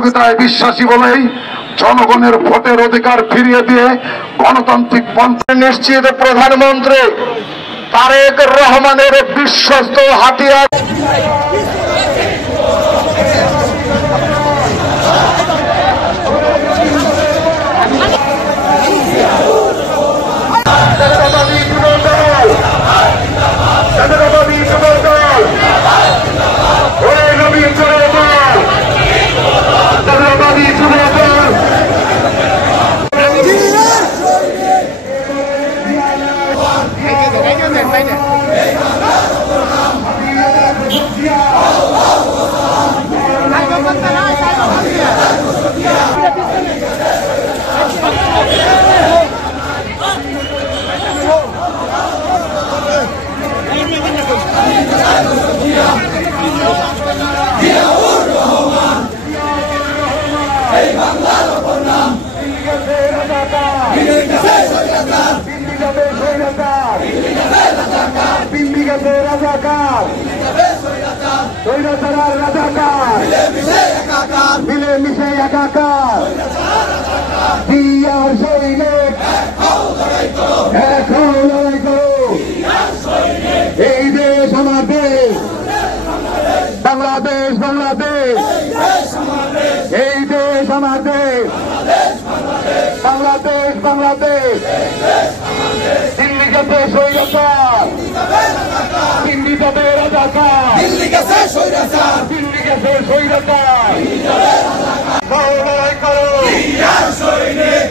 সহযোগিতায় বিশ্বাসী বলেই জনগণের ভোটের অধিকার ফিরিয়ে দিয়ে গণতান্ত্রিক পন্থা নিশ্চিত প্রধানমন্ত্রী তারেক রহমানের বিশ্বস্ত হাতিয়ার মিলেমিশে একাকার দিয়ার সৈনিক এখন লড়াই করো। এই দেশ আমার দেশ, বাংলাদেশ বাংলাদেশ, এই দেশ আমার দেশ, বাংলাদেশ বাংলাদেশ। দিল্লি গেছে স্বৈরাচার, দিল্লি যাবে রাজাকার, দিল্লি গেছে স্বৈরাচার, দিল্লি গেছে স্বৈরাচার। লড়াই করো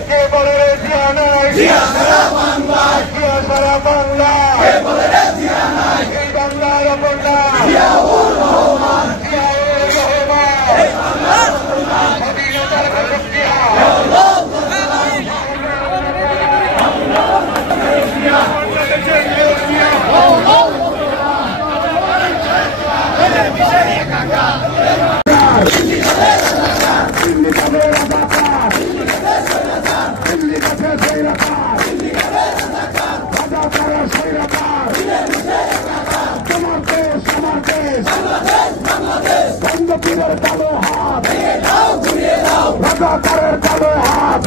কে বলে রে জিয়া নাই, জিয়া সারা বাংলায়, জিয়া সারা বাংলায়, কে বলে রে জিয়া নাই, এই বাংলার অপর্ণা জিয়াউর রহমান, জিয়াউর রহমান, এই বাংলার অপর্ণা স্বাধীনতার ঘোষিয়া কালো হাত রাজাকারের কালো হাত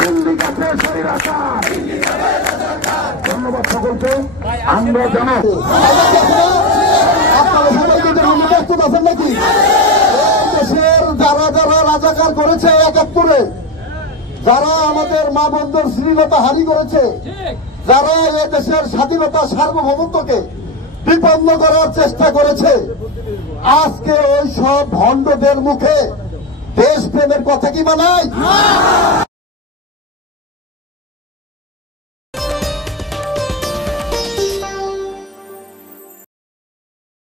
দিল্লি কাছে স্বৈরাচার। ধন্যবাদ সকলকে। আমরা জানো আপনারা সবাই প্রস্তুত আছেন নাকি? দেশের যারা যারা রাজাকার করেছে ৭১, যারা আমাদের মা বন্ধুর শ্রীলতা হানি করেছে, যারা এ দেশের স্বাধীনতা সার্বভৌমত্বকে বিপন্ন করার চেষ্টা করেছে, আজকে ওই সব ভণ্ডদের মুখে দেশপ্রেমের কথা কি মানায়?